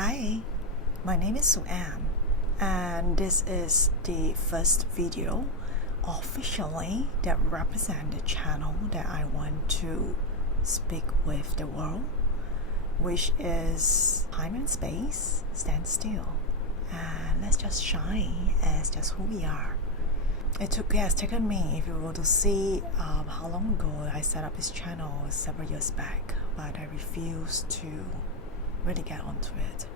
Hi, my name is Suam, and this is the first video officially that represents the channel that I want to speak with the world, which is time and space stand still, and let's just shine as just who we are. It has taken me, if you were to see how long ago I set up this channel several years back, but I refused to really get onto it.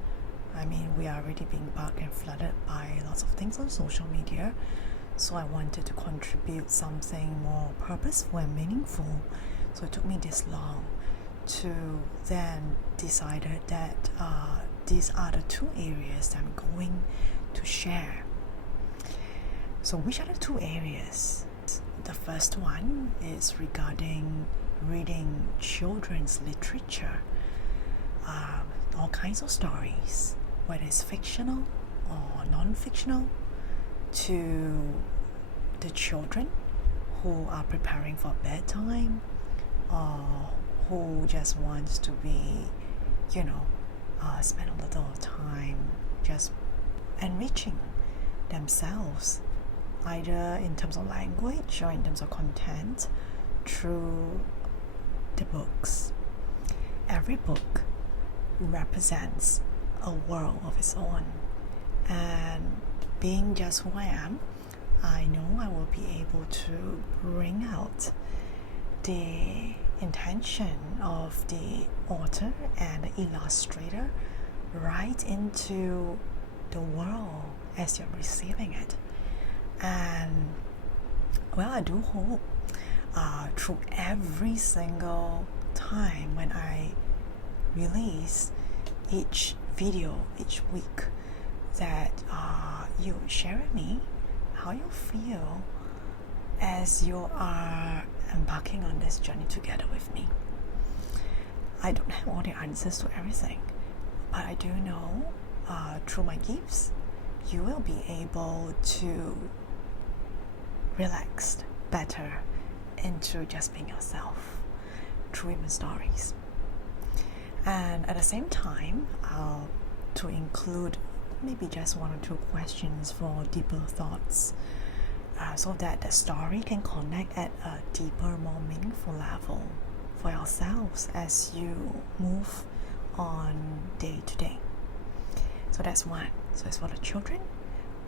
I mean, we are already being bugged and flooded by lots of things on social media, so I wanted to contribute something more purposeful and meaningful. So it took me this long to then decided that these are the two areas that I'm going to share. So which are the two areas? The first one is regarding reading children's literature, all kinds of stories, whether it's fictional or non-fictional, to the children who are preparing for bedtime or who just wants to be, spend a little time just enriching themselves, either in terms of language or in terms of content, through the books. Every book represents a world of its own, and being just who I am, I know I will be able to bring out the intention of the author and the illustrator right into the world as you're receiving it. And I do hope through every single time when I release each video each week that you share with me how you feel as you are embarking on this journey together with me. I don't have all the answers to everything, but I do know through my gifts you will be able to relax better into just being yourself through my stories. And at the same time, to include maybe just one or two questions for deeper thoughts, so that the story can connect at a deeper, more meaningful level for yourselves as you move on day to day. So that's one. So it's for the children,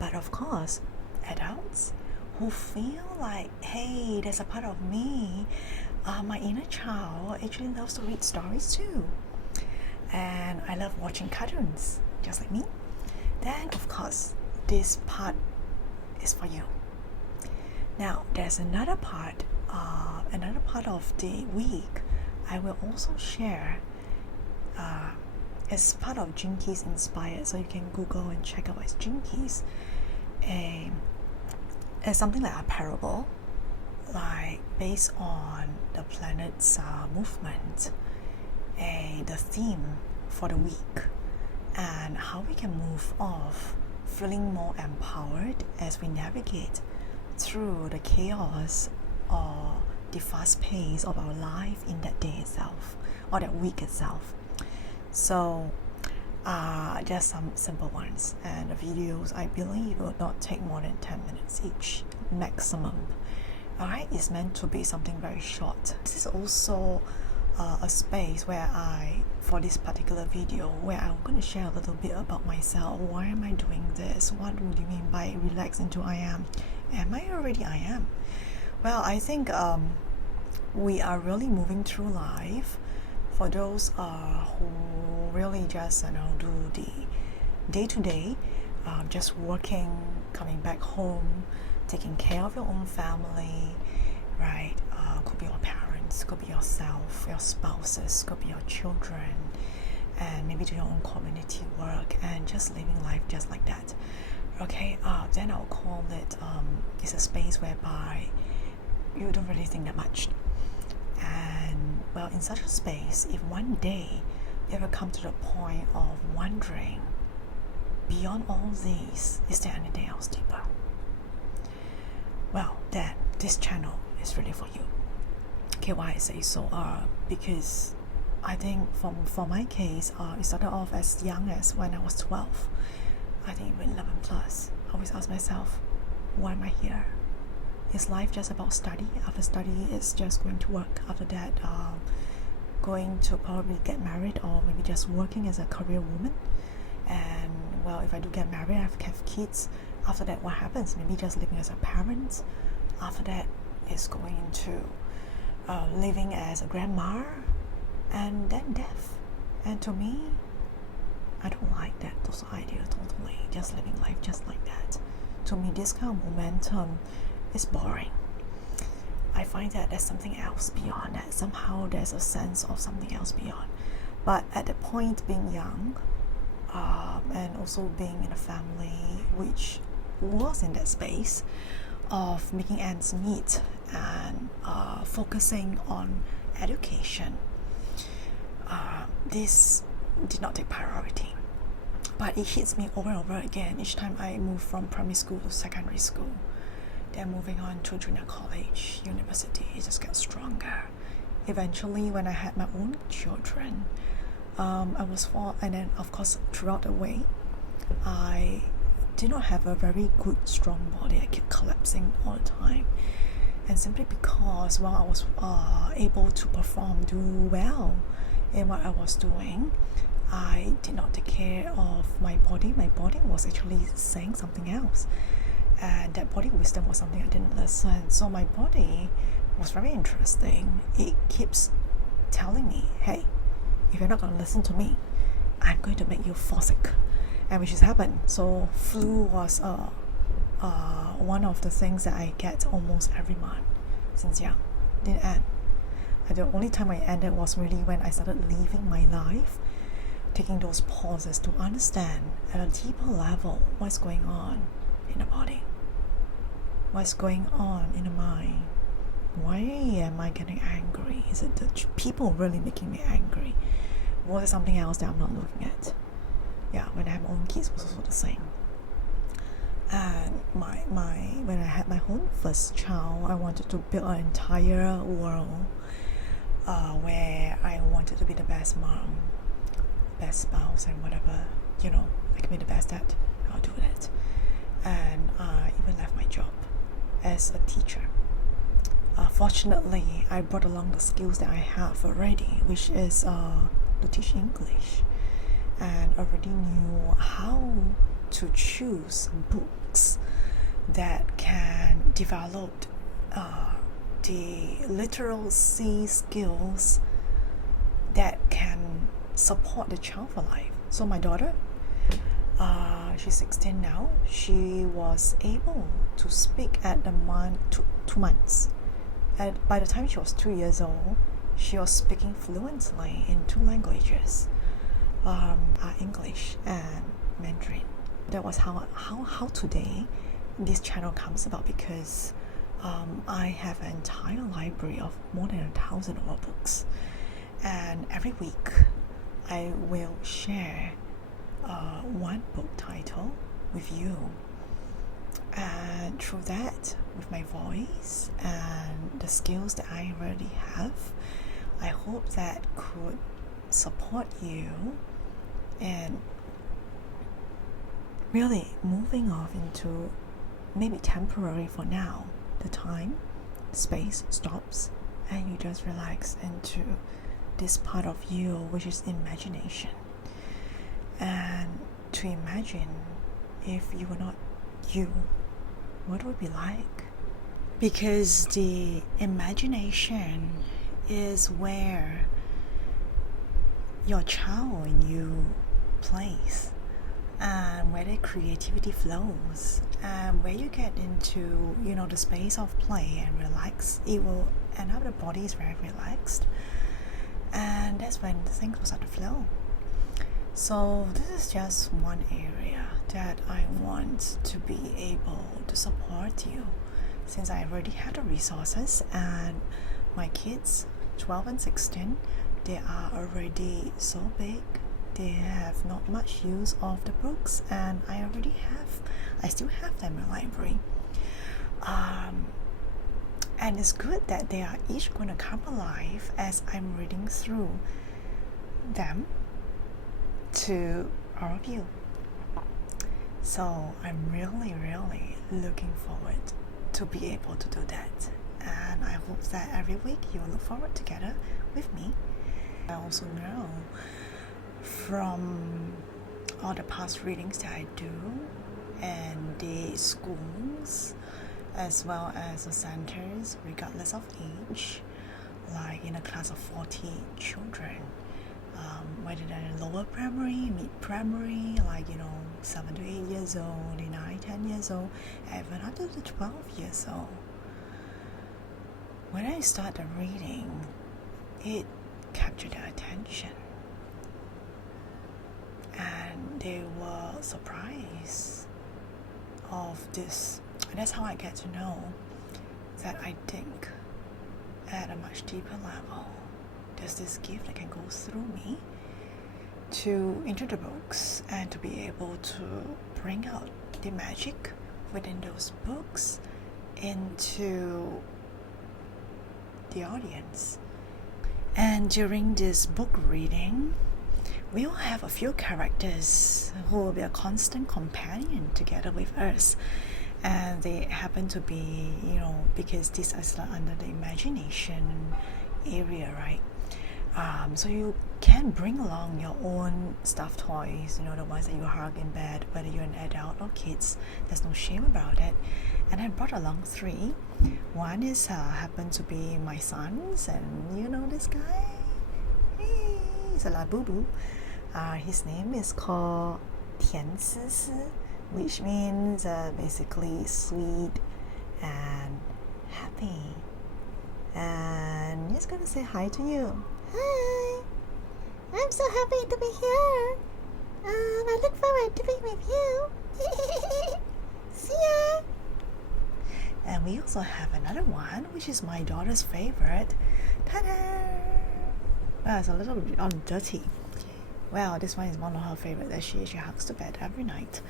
but of course, adults who feel like, hey, there's a part of me, my inner child actually loves to read stories too, and I love watching cartoons just like me, then of course this part is for you. Now there's another part of the week I will also share as part of Jinkies Inspired, so you can Google and check out what's Jinkies. It's something like a parable, like based on the planet's movement, the theme for the week, and how we can move off feeling more empowered as we navigate through the chaos or the fast pace of our life in that day itself or that week itself. So just some simple ones, and the videos I believe will not take more than 10 minutes each maximum. Alright, it's meant to be something very short. This is also a space where for this particular video, where I'm going to share a little bit about myself. Why am I doing this? What do you mean by relax into I am? Am I already I am? Well, I think we are really moving through life. For those who really just do the day-to-day, just working, coming back home, taking care of your own family, right? Could be your parents, could be yourself, your spouses, could be your children, and maybe do your own community work and just living life just like that. Okay, then I'll call it it's a space whereby you don't really think that much. And in such a space, if one day you ever come to the point of wondering, beyond all these, is there anything else deeper? Then this channel is really for you. Okay, why I say so? Because I think for my case, it started off as young as when I was 12. I think even 11 plus. I always ask myself, why am I here? Is life just about study? After study, it's just going to work. After that, going to probably get married, or maybe just working as a career woman. And well, if I do get married, I have kids. After that, what happens? Maybe just living as a parent. After that, it's going into living as a grandma, and then death. And to me, I don't like that, those ideas totally. Just living life just like that. To me, this kind of momentum is boring. I find that there's something else beyond that. Somehow there's a sense of something else beyond. But at the point being young, and also being in a family which was in that space of making ends meet and focusing on education, this did not take priority. But it hits me over and over again each time I move from primary school to secondary school. Then moving on to junior college, university, it just gets stronger. Eventually, when I had my own children, I was and then of course throughout the way, I did not have a very good, strong body. I kept collapsing all the time. And simply because while I was able to do well in what I was doing, I did not take care of my body. My body was actually saying something else. And that body wisdom was something I didn't listen. So my body was very interesting. It keeps telling me, hey, if you're not going to listen to me, I'm going to make you fall sick. And which has happened. So flu was one of the things that I get almost every month since young. Didn't end. And the only time I ended was really when I started living my life, taking those pauses to understand at a deeper level what's going on in the body, what's going on in the mind. Why am I getting angry? Is it the people really making me angry? Or is it something else that I'm not looking at? Yeah, when I had my own kids, it was also the same. And when I had my own first child, I wanted to build an entire world where I wanted to be the best mom, best spouse, and whatever, I can be the best at. I'll do that. And I even left my job as a teacher. Fortunately, I brought along the skills that I have already, which is to teach English, and already knew how to choose books that can develop the literacy skills that can support the child for life. So my daughter, she's 16 now. She was able to speak at the 2 months. And by the time she was 2 years old, she was speaking fluently in 2 languages, English and Mandarin. That was how today this channel comes about, because I have an entire library of more than 1,000 books, and every week I will share one book title with you, and through that, with my voice and the skills that I already have, I hope that could support you in really moving off into, maybe temporary for now, the time, space stops, and you just relax into this part of you, which is imagination. And to imagine, if you were not you, what would it be like? Because the imagination is where your child in you plays, and where the creativity flows, and where you get into the space of play and relax. It will end up the body is very relaxed, and that's when the things will start to flow. So this is just one area that I want to be able to support you, since I already have the resources, and my kids 12 and 16, they are already so big, they have not much use of the books, and I still have them in my library. And it's good that they are each going to come alive as I'm reading through. them to all of you. So I'm really looking forward to be able to do that, and I hope that every week you will look forward together with me. I also know from all the past readings that I do and the schools as well as the centers, regardless of age, like in a class of 40 children, whether they're in lower primary, mid-primary, 7 to 8 years old, 9, 10 years old, even up to 12 years old. When I started reading, it captured their attention, and they were surprised of this. And that's how I get to know that I think at a much deeper level there's this gift that can go through me to into the books and to be able to bring out the magic within those books into the audience. And during this book reading, we will have a few characters who will be a constant companion together with us, and they happen to be, because this is under the imagination area, right? So you can bring along your own stuffed toys, the ones that you hug in bed, whether you're an adult or kids. There's no shame about it. And I brought along 3. One is happened to be my son's, and this guy, he's a labubu. His name is called Tian Si, which means basically sweet and happy. And he's gonna say hi to you. Hi, I'm so happy to be here. I look forward to being with you. See ya. And we also have another one, which is my daughter's favorite. Ta-da! Well, it's a little bit dirty. Well, this one is one of her favorite that she hugs to bed every night.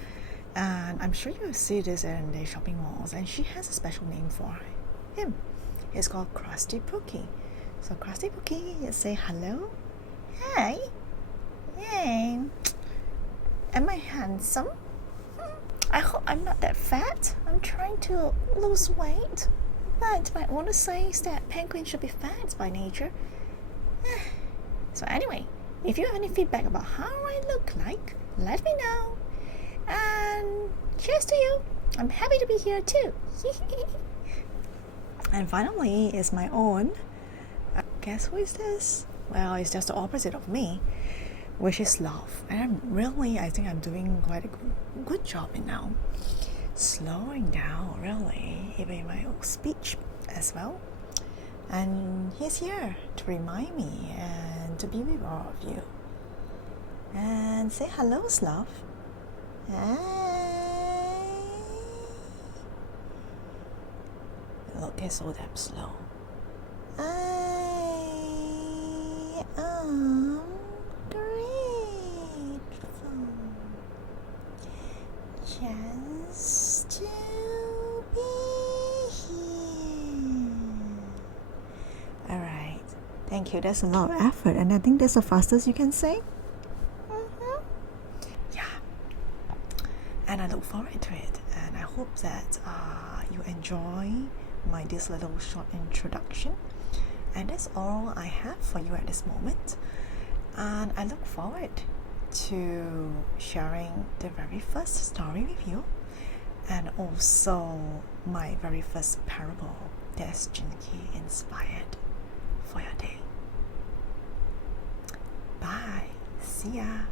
And I'm sure you'll see this in the shopping malls. And she has a special name for him. It's called Krusty Pookie. So Krusty Pookie, you say hello. Hi. Yay. Am I handsome? I hope I'm not that fat. I'm trying to lose weight. But my owner says that penguins should be fat by nature. So anyway, if you have any feedback about how I look like, let me know. And cheers to you. I'm happy to be here too. And finally is my own. Guess who is this? Well, it's just the opposite of me, which is love. And I think I'm doing quite a good job in now. Slowing down, really, even in my own speech as well. And he's here to remind me and to be with all of you. And say hello, love. Hi. Look, it's so damn slow. I am grateful just to be here. Alright, thank you. That's a lot of effort, and I think that's the fastest you can say. Yeah, and I look forward to it, and I hope that you enjoy this little short introduction. And that's all I have for you at this moment, and I look forward to sharing the very first story with you, and also my very first parable that's Jinki inspired for your day. Bye. See ya.